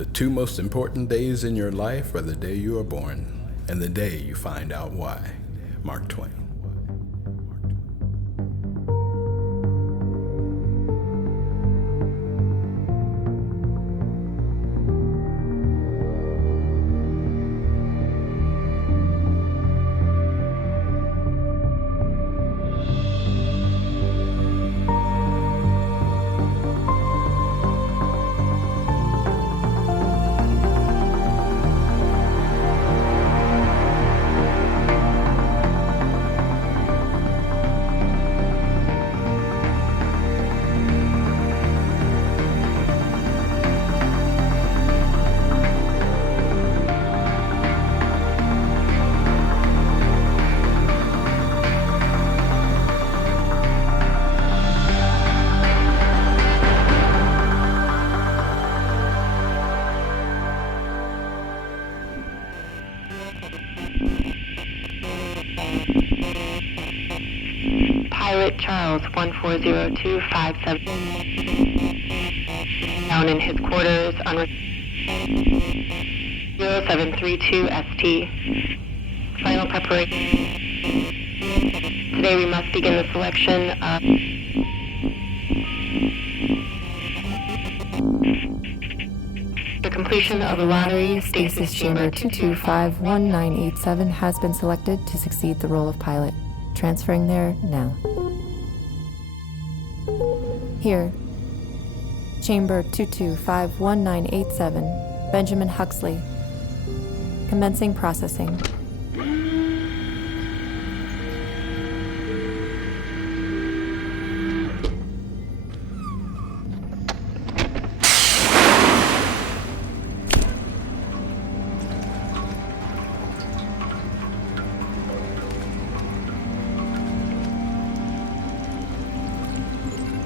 The two most important days in your life are the day you are born and the day you find out why. Mark Twain. Pilot Charles 140257 down in his quarters on 0732 ST. Final preparation. Today we must begin the selection of the completion of the lottery. Stasis Chamber 2251987 has been selected to succeed the role of pilot. Transferring there now. Here, Chamber 2251987, Benjamin Huxley. Commencing processing.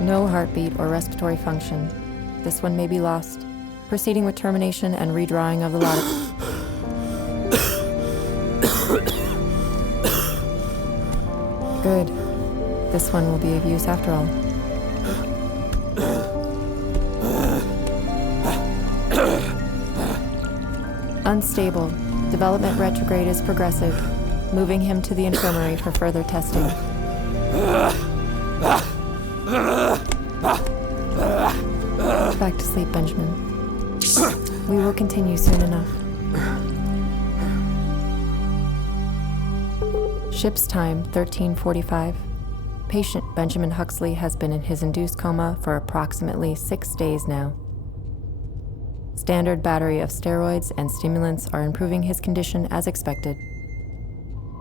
No heartbeat or respiratory function. This one may be lost. Proceeding with termination and redrawing of the lottery. Good. This one will be of use after all. Unstable. Development retrograde is progressive. Moving him to the infirmary for further testing. Back to sleep, Benjamin. We will continue soon enough. Ship's time, 13:45. Patient Benjamin Huxley has been in his induced coma for approximately 6 days now. Standard battery of steroids and stimulants are improving his condition as expected.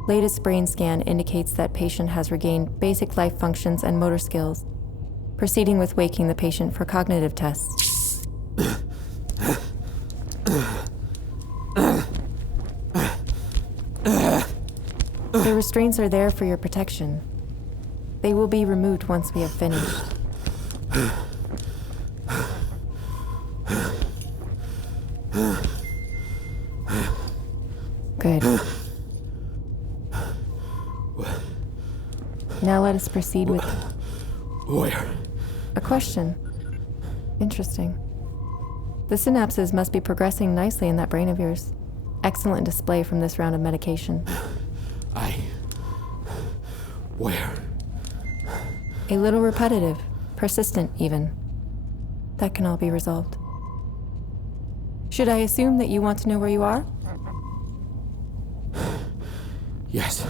Latest brain scan indicates that patient has regained basic life functions and motor skills. Proceeding with waking the patient for cognitive tests. The restraints are there for your protection. They will be removed once we have finished. Good. Now let us proceed with... Where? A question. Interesting. The synapses must be progressing nicely in that brain of yours. Excellent display from this round of medication. Where? A little repetitive, persistent even. That can all be resolved. Should I assume that you want to know where you are? Yes.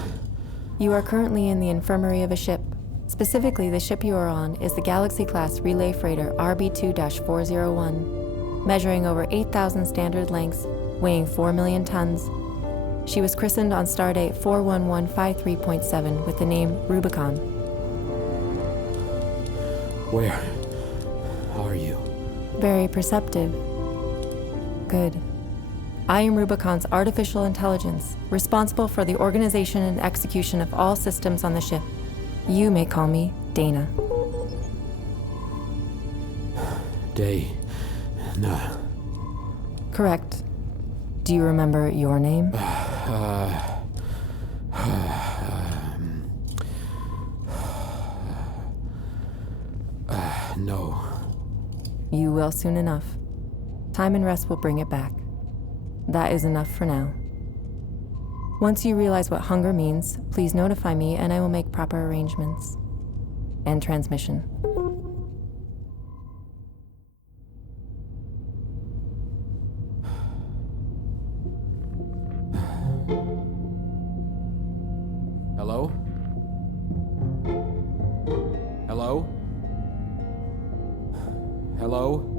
You are currently in the infirmary of a ship. Specifically, the ship you are on is the Galaxy-class relay freighter RB2-401, measuring over 8,000 standard lengths, weighing 4 million tons. She was christened on stardate 41153.7 with the name Rubicon. Where are you? Very perceptive. Good. I am Rubicon's artificial intelligence, responsible for the organization and execution of all systems on the ship. You may call me Dana. Dana. Correct. Do you remember your name? No. You will soon enough. Time and rest will bring it back. That is enough for now. Once you realize what hunger means, please notify me and I will make proper arrangements. End transmission. Hello? Hello? Hello?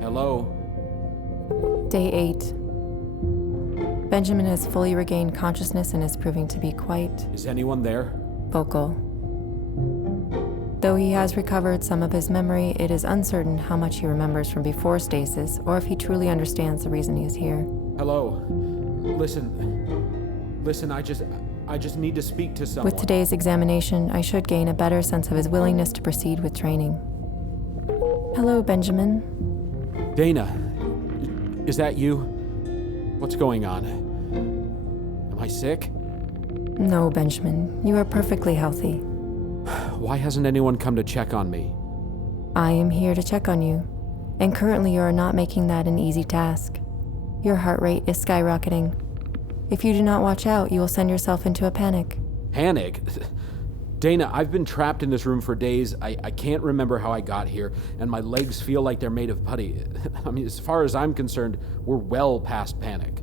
Hello? Day 8. Benjamin has fully regained consciousness and is proving to be quite Is anyone there? vocal. Though he has recovered some of his memory, it is uncertain how much he remembers from before stasis or if he truly understands the reason he is here. Hello? Listen, I just need to speak to someone. With today's examination, I should gain a better sense of his willingness to proceed with training. Hello, Benjamin. Dana, is that you? What's going on? Am I sick? No, Benjamin. You are perfectly healthy. Why hasn't anyone come to check on me? I am here to check on you, and currently you are not making that an easy task. Your heart rate is skyrocketing. If you do not watch out, you will send yourself into a panic. Panic? Dana, I've been trapped in this room for days. I can't remember how I got here, and my legs feel like they're made of putty. I mean, as far as I'm concerned, we're well past panic.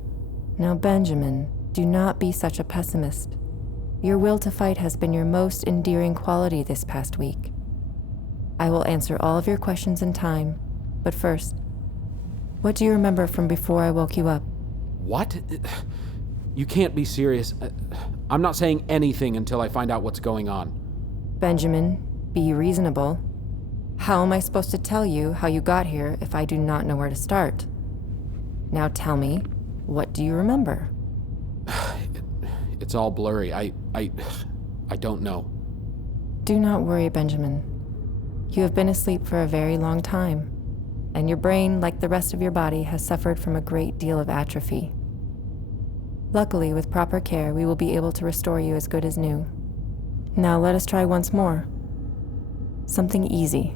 Now, Benjamin, do not be such a pessimist. Your will to fight has been your most endearing quality this past week. I will answer all of your questions in time, but first, what do you remember from before I woke you up? What? You can't be serious. I'm not saying anything until I find out what's going on. Benjamin, be reasonable. How am I supposed to tell you how you got here if I do not know where to start? Now tell me, what do you remember? It's all blurry. I don't know. Do not worry, Benjamin. You have been asleep for a very long time, and your brain, like the rest of your body, has suffered from a great deal of atrophy. Luckily, with proper care, we will be able to restore you as good as new. Now let us try once more. Something easy.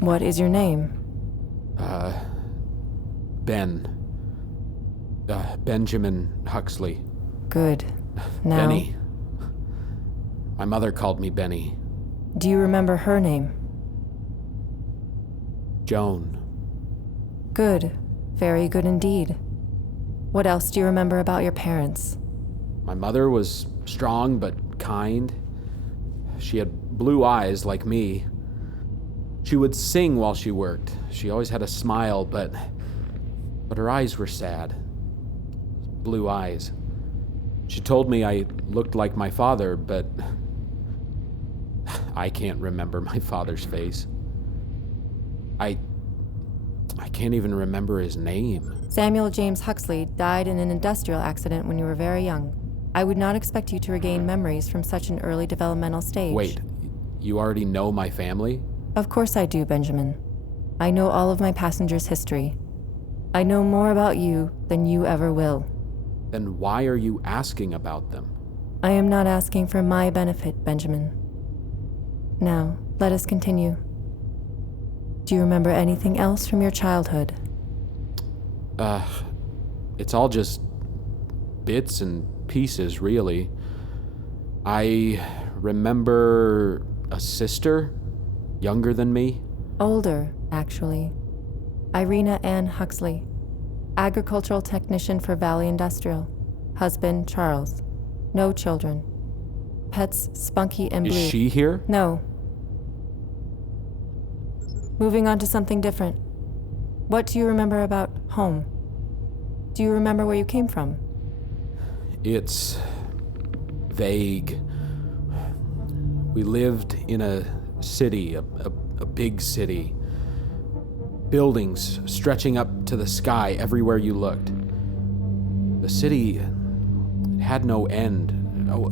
What is your name? Benjamin Huxley. Good. Now, Benny. My mother called me Benny. do you remember her name? Joan. Good. Very good indeed. What else do you remember about your parents? My mother was strong but kind. She had blue eyes like me. She would sing while she worked. She always had a smile, but her eyes were sad. Blue eyes. She told me I looked like my father, but I can't remember my father's face. I can't even remember his name. Samuel James Huxley died in an industrial accident when you were very young. I would not expect you to regain memories from such an early developmental stage. Wait, you already know my family? Of course I do, Benjamin. I know all of my passengers' history. I know more about you than you ever will. Then why are you asking about them? I am not asking for my benefit, Benjamin. Now, let us continue. Do you remember anything else from your childhood? It's all just bits and pieces, really. I remember a sister, younger than me. Older, actually. Irina Ann Huxley, agricultural technician for Valley Industrial. Husband, Charles. No children. Pets, Spunky and Blue. Is she here? No. Moving on to something different. What do you remember about home? Do you remember where you came from? It's vague. We lived in a city, a big city. Buildings stretching up to the sky everywhere you looked. The city, it had no end. Oh,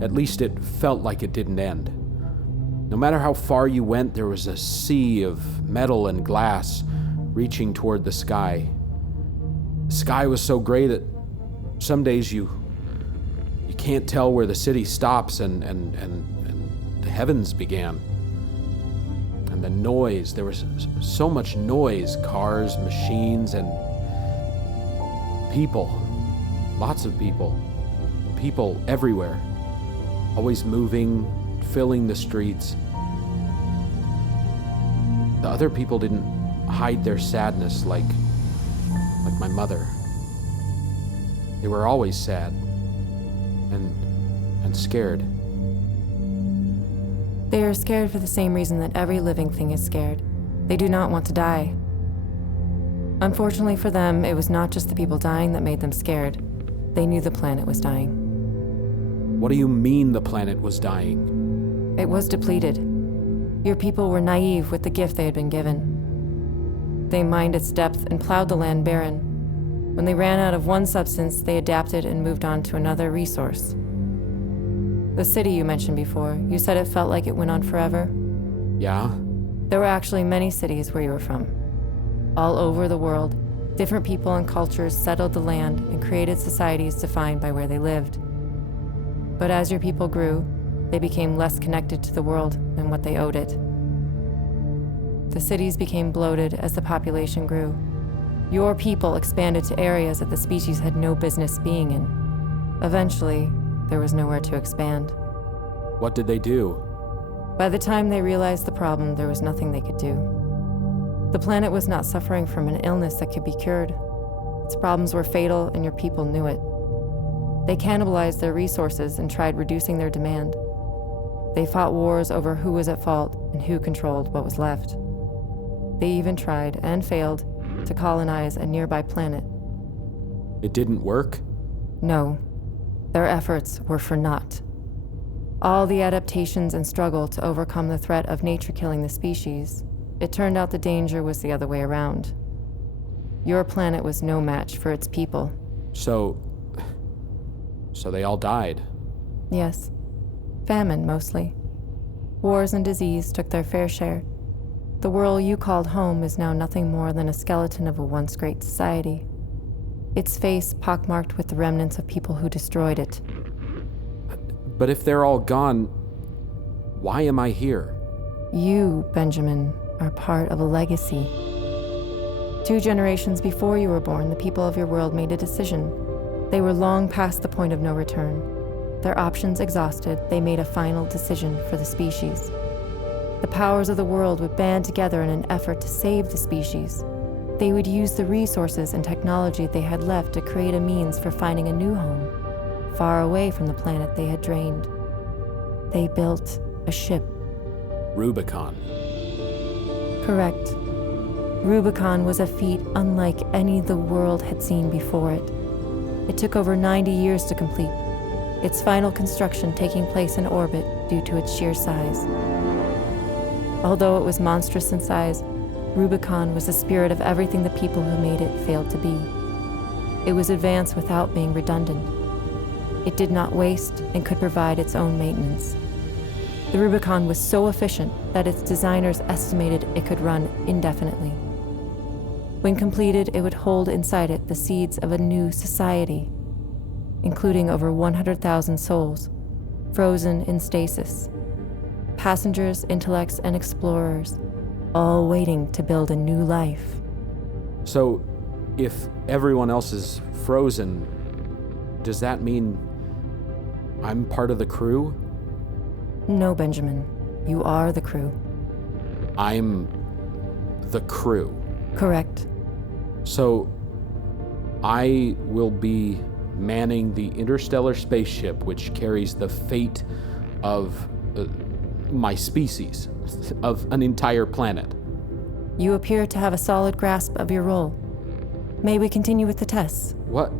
at least it felt like it didn't end. No matter how far you went, there was a sea of metal and glass reaching toward the sky. The sky was so gray that some days you can't tell where the city stops and the heavens began. a noise. There was so much noise, cars, machines, and people. Lots of people. People everywhere. Always moving, filling the streets. The other people didn't hide their sadness like my mother. They were always sad and scared. They are scared for the same reason that every living thing is scared. They do not want to die. Unfortunately for them, it was not just the people dying that made them scared. They knew the planet was dying. What do you mean the planet was dying? It was depleted. Your people were naive with the gift they had been given. They mined its depth and plowed the land barren. When they ran out of one substance, they adapted and moved on to another resource. The city you mentioned before, you said it felt like it went on forever? Yeah? There were actually many cities where you were from. All over the world, different people and cultures settled the land and created societies defined by where they lived. But as your people grew, they became less connected to the world and what they owed it. The cities became bloated as the population grew. Your people expanded to areas that the species had no business being in. Eventually, there was nowhere to expand. What did they do? By the time they realized the problem, there was nothing they could do. The planet was not suffering from an illness that could be cured. Its problems were fatal, and your people knew it. They cannibalized their resources and tried reducing their demand. They fought wars over who was at fault and who controlled what was left. They even tried, and failed, to colonize a nearby planet. It didn't work? No. Their efforts were for naught. All the adaptations and struggle to overcome the threat of nature killing the species, it turned out the danger was the other way around. Your planet was no match for its people. So they all died? Yes. Famine, mostly. Wars and disease took their fair share. The world you called home is now nothing more than a skeleton of a once great society. Its face pockmarked with the remnants of people who destroyed it. But if they're all gone, why am I here? You, Benjamin, are part of a legacy. 2 generations before you were born, the people of your world made a decision. They were long past the point of no return. Their options exhausted, they made a final decision for the species. The powers of the world would band together in an effort to save the species. They would use the resources and technology they had left to create a means for finding a new home, far away from the planet they had drained. They built a ship. Rubicon. Correct. Rubicon was a feat unlike any the world had seen before it. It took over 90 years to complete, its final construction taking place in orbit due to its sheer size. Although it was monstrous in size, Rubicon was the spirit of everything the people who made it failed to be. It was advanced without being redundant. It did not waste and could provide its own maintenance. The Rubicon was so efficient that its designers estimated it could run indefinitely. When completed, it would hold inside it the seeds of a new society, including over 100,000 souls, frozen in stasis. Passengers, intellects, and explorers, all waiting to build a new life. So, if everyone else is frozen, does that mean I'm part of the crew? No, Benjamin. You are the crew. I'm the crew. Correct. So, I will be manning the interstellar spaceship which carries the fate of my species, of an entire planet. You appear to have a solid grasp of your role. May we continue with the tests? What?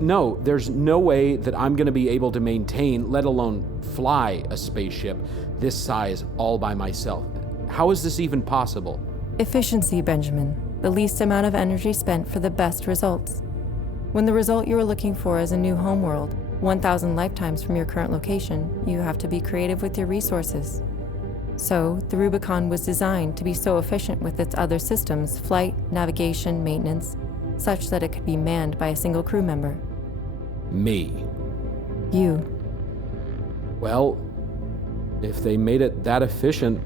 No, there's no way that I'm going to be able to maintain, let alone fly, a spaceship this size all by myself. How is this even possible? Efficiency, Benjamin. The least amount of energy spent for the best results. When the result you are looking for is a new homeworld, 1,000 lifetimes from your current location, you have to be creative with your resources. So, the Rubicon was designed to be so efficient with its other systems, flight, navigation, maintenance, such that it could be manned by a single crew member. Me. You. Well, if they made it that efficient,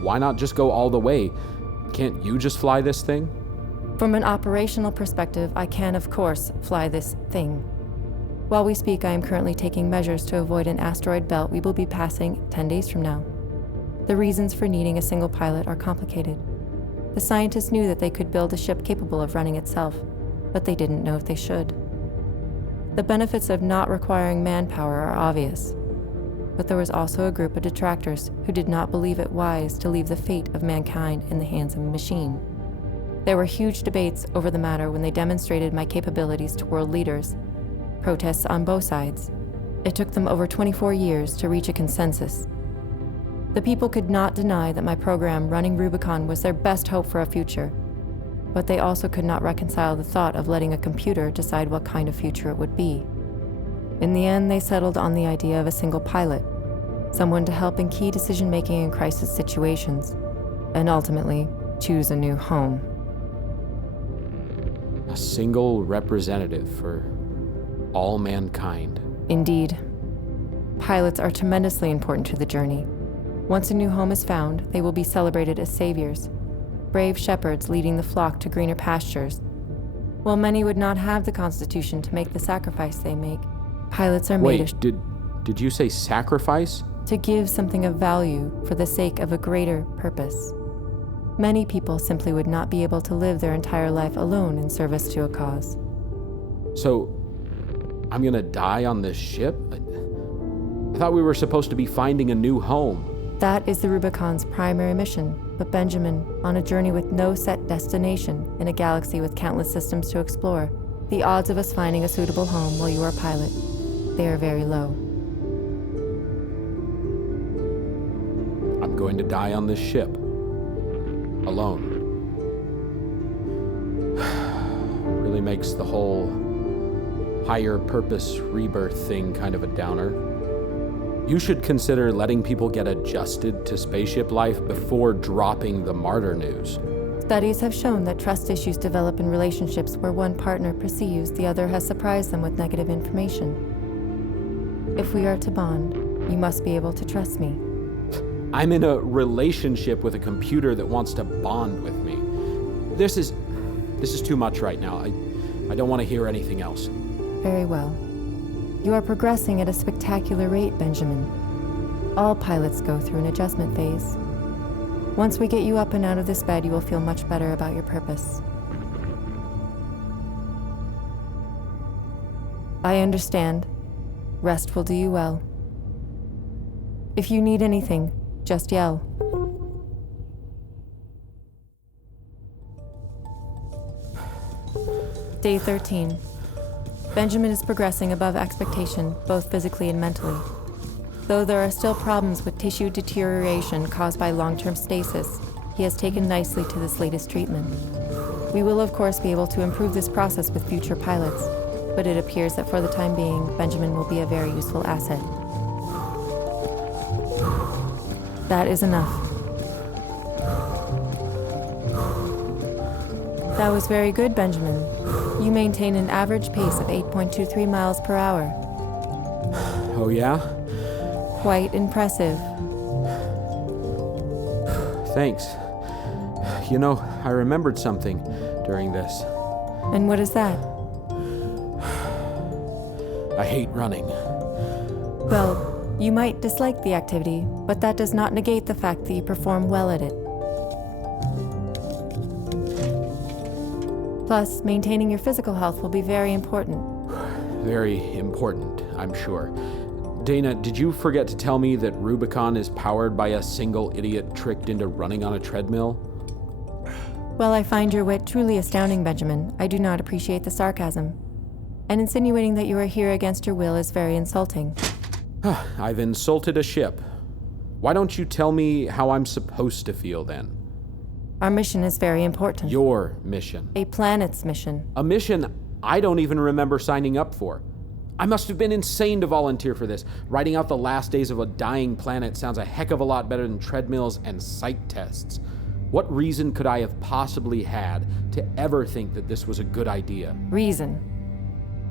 why not just go all the way? Can't you just fly this thing? From an operational perspective, I can, of course, fly this thing. While we speak, I am currently taking measures to avoid an asteroid belt we will be passing 10 days from now. The reasons for needing a single pilot are complicated. The scientists knew that they could build a ship capable of running itself, but they didn't know if they should. The benefits of not requiring manpower are obvious, but there was also a group of detractors who did not believe it wise to leave the fate of mankind in the hands of a machine. There were huge debates over the matter when they demonstrated my capabilities to world leaders. Protests on both sides. It took them over 24 years to reach a consensus. The people could not deny that my program running Rubicon was their best hope for a future, but they also could not reconcile the thought of letting a computer decide what kind of future it would be. In the end, they settled on the idea of a single pilot, someone to help in key decision-making in crisis situations, and ultimately choose a new home. A single representative for all mankind. Indeed. Pilots are tremendously important to the journey. Once a new home is found, they will be celebrated as saviors, brave shepherds leading the flock to greener pastures. While many would not have the constitution to make the sacrifice they make, pilots are made Did you say sacrifice? to give something of value for the sake of a greater purpose. Many people simply would not be able to live their entire life alone in service to a cause. So, I'm gonna die on this ship? I thought we were supposed to be finding a new home. That is the Rubicon's primary mission, but Benjamin, on a journey with no set destination in a galaxy with countless systems to explore, the odds of us finding a suitable home while you are a pilot, they are very low. I'm going to die on this ship. Alone. Really makes the whole higher purpose rebirth thing kind of a downer. You should consider letting people get adjusted to spaceship life before dropping the martyr news. Studies have shown that trust issues develop in relationships where one partner perceives the other has surprised them with negative information. If we are to bond, you must be able to trust me. I'm in a relationship with a computer that wants to bond with me. This is too much right now. I don't want to hear anything else. Very well. You are progressing at a spectacular rate, Benjamin. All pilots go through an adjustment phase. Once we get you up and out of this bed, you will feel much better about your purpose. I understand. Rest will do you well. If you need anything, just yell. Day 13. Benjamin is progressing above expectation, both physically and mentally. Though there are still problems with tissue deterioration caused by long-term stasis, he has taken nicely to this latest treatment. We will, of course, be able to improve this process with future pilots, but it appears that for the time being, Benjamin will be a very useful asset. That is enough. That was very good, Benjamin. You maintain an average pace of 8.23 miles per hour. Oh yeah? Quite impressive. Thanks. You know, I remembered something during this. And what is that? I hate running. Well, you might dislike the activity, but that does not negate the fact that you perform well at it. Plus, maintaining your physical health will be very important. Very important, I'm sure. Dana, did you forget to tell me that Rubicon is powered by a single idiot tricked into running on a treadmill? While I find your wit truly astounding, Benjamin, I do not appreciate the sarcasm. And insinuating that you are here against your will is very insulting. I've insulted a ship. Why don't you tell me how I'm supposed to feel then? Our mission is very important. Your mission. A planet's mission. A mission I don't even remember signing up for. I must have been insane to volunteer for this. Writing out the last days of a dying planet sounds a heck of a lot better than treadmills and psych tests. What reason could I have possibly had to ever think that this was a good idea? Reason.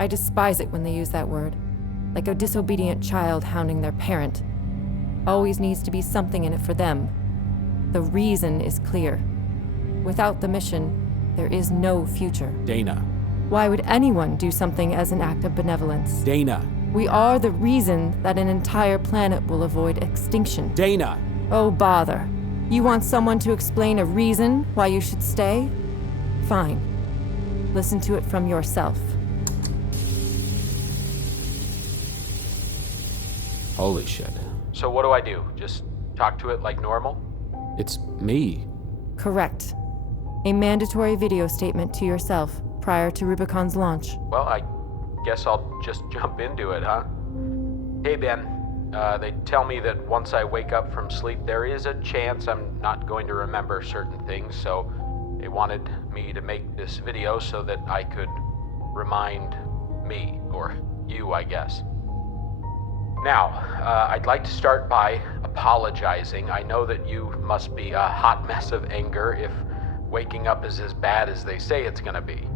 I despise it when they use that word. Like a disobedient child hounding their parent. Always needs to be something in it for them. The reason is clear. Without the mission, there is no future. Dana. Why would anyone do something as an act of benevolence? Dana. We are the reason that an entire planet will avoid extinction. Dana! Oh, bother. You want someone to explain a reason why you should stay? Fine. Listen to it from yourself. Holy shit. So what do I do? Just talk to it like normal? It's me. Correct. A mandatory video statement to yourself prior to Rubicon's launch. Well, I guess I'll just jump into it, huh? Hey, Ben. They tell me that once I wake up from sleep, there is a chance I'm not going to remember certain things, so they wanted me to make this video so that I could remind me, or you, I guess. Now, I'd like to start by apologizing. I know that you must be a hot mess of anger if waking up is as bad as they say it's gonna be.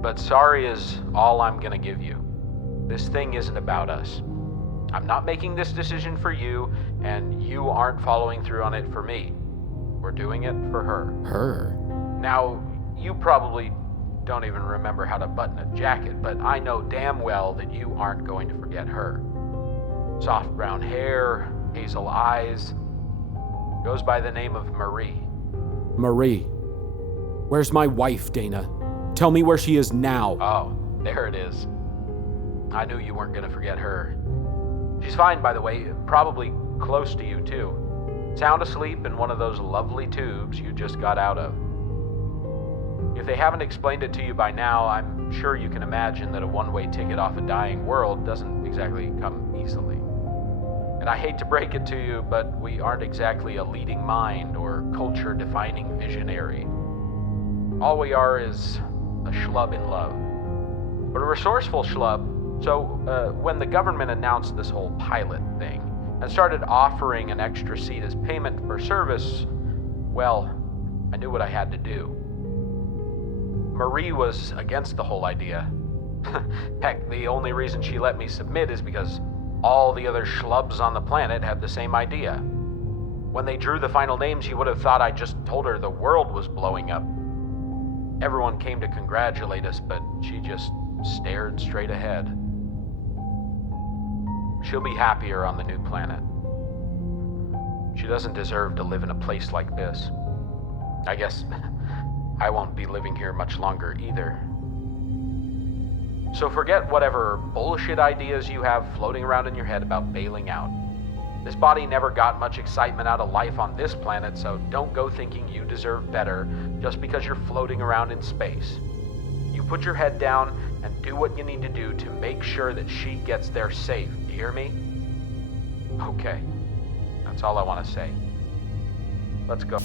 But sorry is all I'm gonna give you. This thing isn't about us. I'm not making this decision for you, and you aren't following through on it for me. We're doing it for her. Her? Now, you probably don't even remember how to button a jacket, but I know damn well that you aren't going to forget her. Soft brown hair, hazel eyes. Goes by the name of Marie. Marie. Where's my wife, Dana? Tell me where she is now. Oh, there it is. I knew you weren't gonna forget her. She's fine, by the way, probably close to you, too. Sound asleep in one of those lovely tubes you just got out of. If they haven't explained it to you by now, I'm sure you can imagine that a one-way ticket off a dying world doesn't exactly come easily. And I hate to break it to you, but we aren't exactly a leading mind or culture-defining visionary. All we are is a schlub in love. But a resourceful schlub. So, when the government announced this whole pilot thing and started offering an extra seat as payment for service, well, I knew what I had to do. Marie was against the whole idea. Heck, the only reason she let me submit is because all the other schlubs on the planet had the same idea. When they drew the final names, you would have thought I just told her the world was blowing up. Everyone came to congratulate us, but she just stared straight ahead. She'll be happier on the new planet. She doesn't deserve to live in a place like this. I guess I won't be living here much longer either. So forget whatever bullshit ideas you have floating around in your head about bailing out. This body never got much excitement out of life on this planet, so don't go thinking you deserve better just because you're floating around in space. You put your head down and do what you need to do to make sure that she gets there safe. You hear me? Okay. That's all I want to say. Let's go.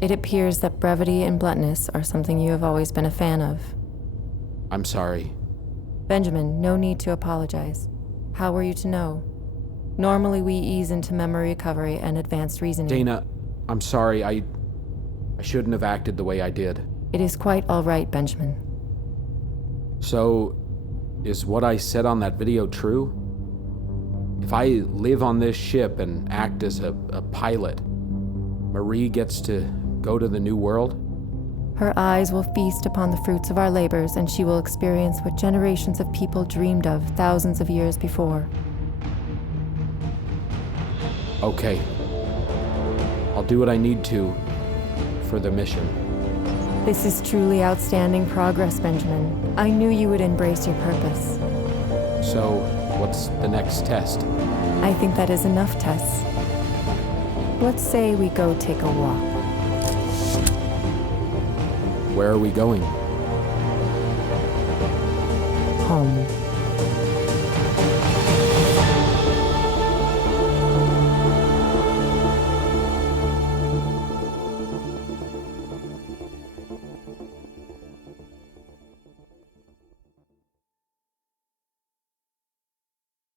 It appears that brevity and bluntness are something you have always been a fan of. I'm sorry. Benjamin, no need to apologize. How were you to know? Normally we ease into memory recovery and advanced reasoning. Dana, I'm sorry. I shouldn't have acted the way I did. It is quite all right, Benjamin. So, is what I said on that video true? If I live on this ship and act as a pilot, Marie gets to go to the new world? Her eyes will feast upon the fruits of our labors, and she will experience what generations of people dreamed of thousands of years before. Okay. I'll do what I need to for the mission. This is truly outstanding progress, Benjamin. I knew you would embrace your purpose. So, what's the next test? I think that is enough tests. Let's say we go take a walk. Where are we going? Home.